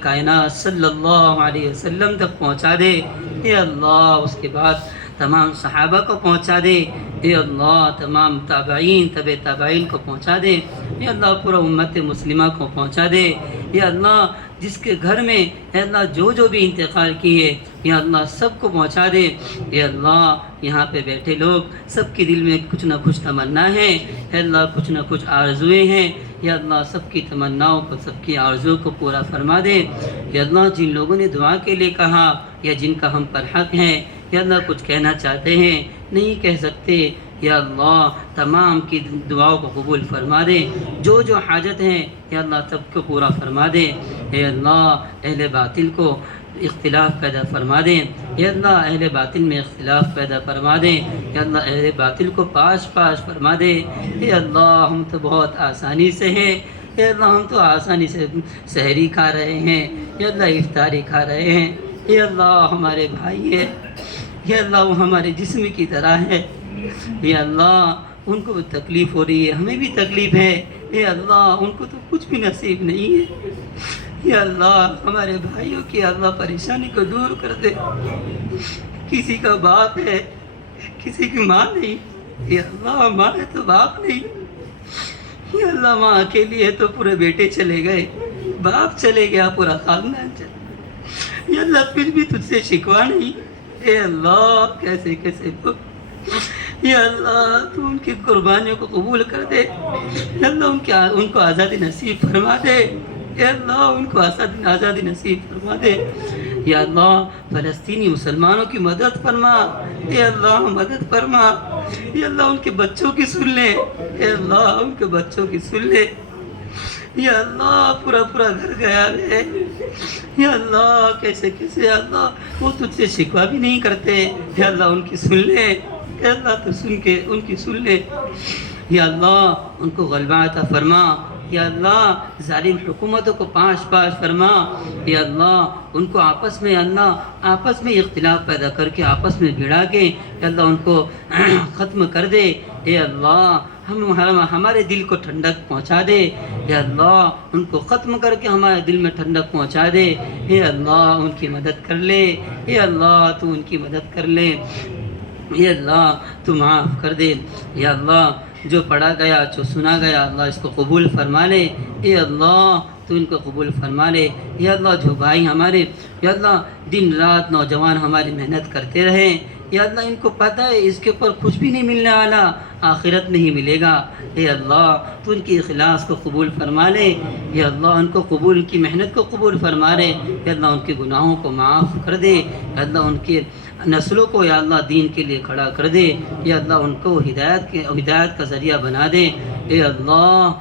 کائنات صلی اللہ علیہ وسلم تک پہنچا دے، اے اللہ اس کے بعد تمام صحابہ کو پہنچا دے، اے اللہ تمام تابعین کو پہنچا دے، اے اللہ پورا امت مسلمہ کو پہنچا دے، اے اللہ جس کے گھر میں اے اللہ جو بھی انتقال کیے یا اللہ سب کو پہنچا دے، اے اللہ یہاں پہ بیٹھے لوگ سب کے دل میں کچھ نہ کچھ تمنا ہے، اے اللہ کچھ نہ کچھ آرزویں ہیں، یا اللہ سب کی تمناؤں کو سب کی آرزو کو پورا فرما دے، یا اللہ جن لوگوں نے دعا کے لیے کہا یا جن کا ہم پر حق ہے یا اللہ کچھ کہنا چاہتے ہیں نہیں کہہ سکتے، یا اللہ تمام کی دعاؤں کو قبول فرما دے، جو حاجت ہیں یا اللہ سب کو پورا فرما دے، اے اللہ اہل باطل کو اختلاف پیدا فرما دیں، یا اللہ اہل باطل میں اختلاف پیدا فرما دیں، یا اللہ اہل باطل کو پاش فرما دے، اے اللہ ہم تو بہت آسانی سے ہیں، اے اللہ ہم تو آسانی سے سحری کھا رہے ہیں، یا اللہ افطاری کھا رہے ہیں، اے اللہ ہمارے بھائی ہے، یا اللہ وہ ہمارے جسم کی طرح ہے، یا اللہ ان کو تکلیف ہو رہی ہے ہمیں بھی تکلیف ہے، اے اللہ ان کو تو کچھ بھی نصیب نہیں ہے، یا اللہ ہمارے بھائیوں کی اللہ پریشانی کو دور کر دے، کسی کا باپ ہے کسی کی ماں نہیں، یا اللہ ماں ہے تو باپ نہیں، یا اللہ ماں اکیلی ہے تو پورے بیٹے چلے گئے، باپ چلے گیا پورا خاندان چلے گیا، یا اللہ پھر بھی تجھ سے شکوا نہیں، اے اللہ کیسے یا اللہ تو ان کی قربانیوں کو قبول کر دے، یا اللہ ان کو آزادی نصیب فرما دے، یا اللہ ان کو آزادی نصیب فرما دے، یا اللہ فلسطینی مسلمانوں کی مدد فرما، اے اللہ مدد فرما، یا اللہ ان کے بچوں کی سن لے، اے اللہ ان کے بچوں کی سن لے، یا اللہ پورا گھر گیا ہے، یا اللہ کیسے یا اللہ وہ تجھ سے شکوا بھی نہیں کرتے، یا اللہ ان کی سن لے، یا اللہ تو سن کے ان کی سن لے، یا اللہ ان کو غلبہ عطا فرما، یا اللہ ظالم حکومتوں کو پاش فرما، یا اللہ ان کو آپس میں اختلاف پیدا کر کے آپس میں بھڑا کے یا اللہ ان کو ختم کر دے، اے اللہ ہمارے دل کو ٹھنڈک پہنچا دے، یا اللہ ان کو ختم کر کے ہمارے دل میں ٹھنڈک پہنچا دے، اے اللہ ان کی مدد کر لے، اے اللہ تو ان کی مدد کر لے، اے اللہ تو معاف کر دے، یا اللہ جو پڑھا گیا جو سنا گیا اللہ اس کو قبول فرما لے، اے اللہ تو ان کو قبول فرما لے، یا اللہ جو بھائی ہمارے یا اللہ دن رات نوجوان ہماری محنت کرتے رہیں، یا اللہ ان کو پتہ ہے اس کے اوپر کچھ بھی نہیں ملنے والا، آخرت میں ہی ملے گا۔ اے اللہ تو ان کی اخلاص کو قبول فرما لے، یا اللہ ان کو قبول، کی محنت کو قبول فرما لے، یا اللہ ان کے گناہوں کو معاف کر دے، یا اللہ ان کے نسلوں کو یا اللہ دین کے لیے کھڑا کر دے، یا اللہ ان کو ہدایت کا ذریعہ بنا دے۔ اے اللہ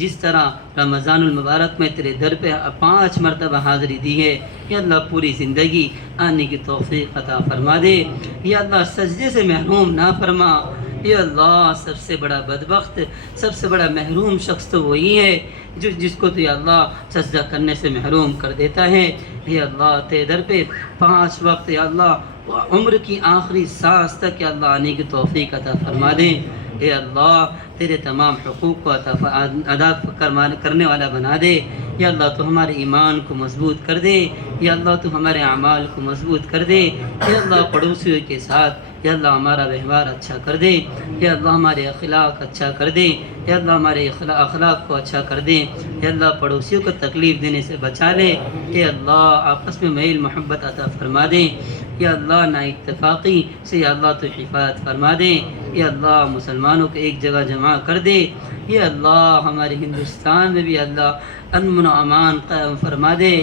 جس طرح رمضان المبارک میں تیرے در پہ 5 مرتبہ حاضری دی ہے، یا اللہ پوری زندگی آنے کی توفیق عطا فرما دے، یا اللہ سجدے سے محروم نہ فرما۔ یا اللہ سب سے بڑا بدبخت، سب سے بڑا محروم شخص تو وہی ہے جس کو تو یا اللہ سجدہ کرنے سے محروم کر دیتا ہے۔ یا اللہ تیرے در پہ 5 وقت یا اللہ عمر کی آخری سانس تک یا اللہ آنے کی توفیق عطا فرما دے۔ اے اللہ تیرے تمام حقوق کو ادا کرنے والا بنا دے۔ یا اللہ تو ہمارے ایمان کو مضبوط کر دے، یا اللہ تو ہمارے اعمال کو مضبوط کر دے، یا اللہ پڑوسیوں کے ساتھ یا اللہ ہمارا ویوہار اچھا کر دے، یا اللہ ہمارے اخلاق اچھا کر دے، یا اللہ ہمارے اخلاق کو اچھا کر دے، یا اللہ پڑوسیوں کو تکلیف دینے سے بچا لے، اے اللہ آپس میں میل محبت عطا فرما دے، یا اللہ نا اتفاقی سے یا اللہ تو حفاظت فرما دے، یا اللہ مسلمانوں کو ایک جگہ جمع کر دے، یا اللہ ہمارے ہندوستان میں بھی اللہ امن و امان قائم فرما دے۔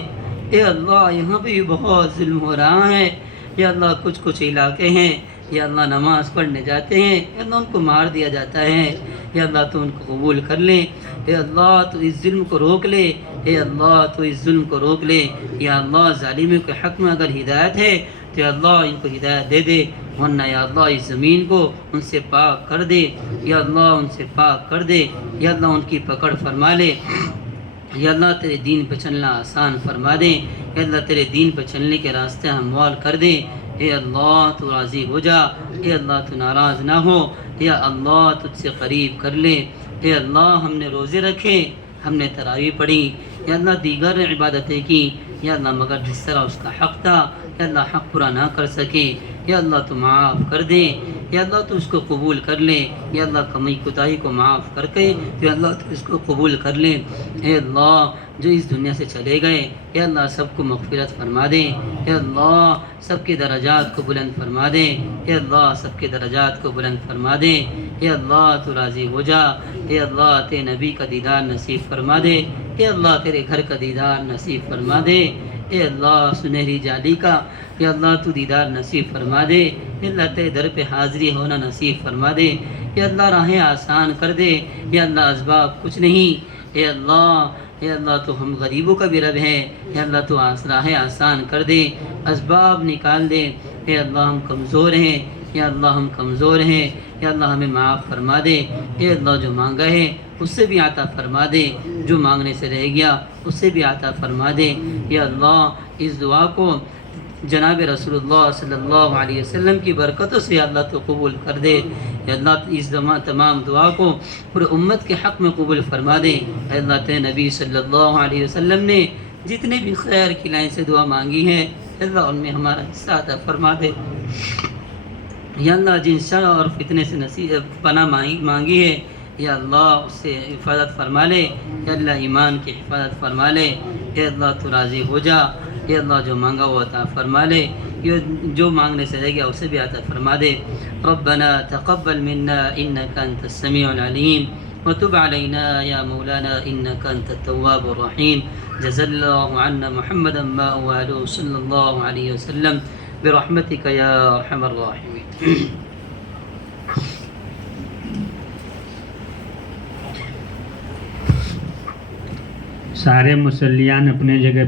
اے اللہ یہاں پہ بھی بہت ظلم ہو رہا ہے، یا اللہ کچھ علاقے ہیں یا اللہ نماز پڑھنے جاتے ہیں، یا اللہ ان کو مار دیا جاتا ہے، یا اللہ تو ان کو قبول کر لے، اے اللہ تو اس ظلم کو روک لے، اے اللہ تو اس ظلم کو روک لے، یا اللہ ظالموں کے حق میں اگر ہدایت ہے تو یا اللہ ان کو ہدایت دے دے، ورنہ یا اللہ اس زمین کو ان سے پاک کر دے، یا اللہ ان سے پاک کر دے، یا اللہ ان کی پکڑ فرما لے، یا اللہ تیرے دین پہ چلنا آسان فرما دے، یا اللہ تیرے دین پہ چلنے کے راستے ہموار کر دے۔ اے اللہ تو راضی ہو جا، اے اللہ تو ناراض نہ ہو، یا اللہ تجھ سے قریب کر لے۔ اے اللہ ہم نے روزے رکھے، ہم نے تراویح پڑھی، یا اللہ دیگر عبادتیں کی، یا اللہ مگر جس طرح اس کا حق تھا یا اللہ حق پورا نہ کر سکے، یا اللہ تو معاف کر دے، یا اللہ تو اس کو قبول کر لے، یا اللہ کمی کوتاہی کو معاف کر کے یا اللہ تو اس کو قبول کر لے۔ اے اللہ جو اس دنیا سے چلے گئے یا اللہ سب کو مغفرت فرما دے، یا اللہ سب کے درجات کو بلند فرما دے، یا اللہ سب کے درجات کو بلند فرما دے، یا اللہ تو راضی ہو جا، یا اللہ تیرے نبی کا دیدار نصیب فرما دے، یا اللہ تیرے گھر کا دیدار نصیب فرما دے، اے اللہ سنہری جالی کا یا اللہ تو دیدار نصیب فرما دے، یا اللہ تیرے در پہ حاضری ہونا نصیب فرما دے، یا اللہ راہیں آسان کر دے، یا اللہ اسباب کچھ نہیں، اے اللہ تو ہم غریبوں کا بھی رب ہے، یا اللہ تو راہیں آسان کر دے، اسباب نکال دے، اے اللہ ہم کمزور ہیں، یا اللہ ہم کمزور ہیں، یا اللہ ہمیں معاف فرما دے، اے اللہ جو مانگا ہے اس سے بھی عطا فرما دے، جو مانگنے سے رہ گیا اس سے بھی عطا فرما دے، یا اللہ اس دعا کو جناب رسول اللہ صلی اللہ علیہ وسلم کی برکتوں سے اللہ تو قبول کر دے، یا اللہ اس تمام دعا کو پورے امت کے حق میں قبول فرما دے۔ اے اللہ تیرے نبی صلی اللہ علیہ وسلم نے جتنے بھی خیر کی لائن سے دعا مانگی ہے اللہ ان میں ہمارا حصہ عطا فرما دے، یا اللہ جن شر اور فتنے سے پناہ مانگی ہے یا اللہ اس سے حفاظت فرما لے، یا اللہ ایمان کی حفاظت فرما لے، یا اللہ تو راضی ہو جا، یا اللہ جو مانگا وہ عطا فرما لے، جو مانگنے سے رہ گیا اسے بھی عطا فرما دے۔ ربنا تقبل منا انك انت السميع العليم وتب علينا يا مولانا انك انت التواب الرحيم جزا الله عنا محمدا ما واله صلى الله عليه وسلم برحمتك يا ارحم الراحمين۔ سارے مصلیان اپنے جگہ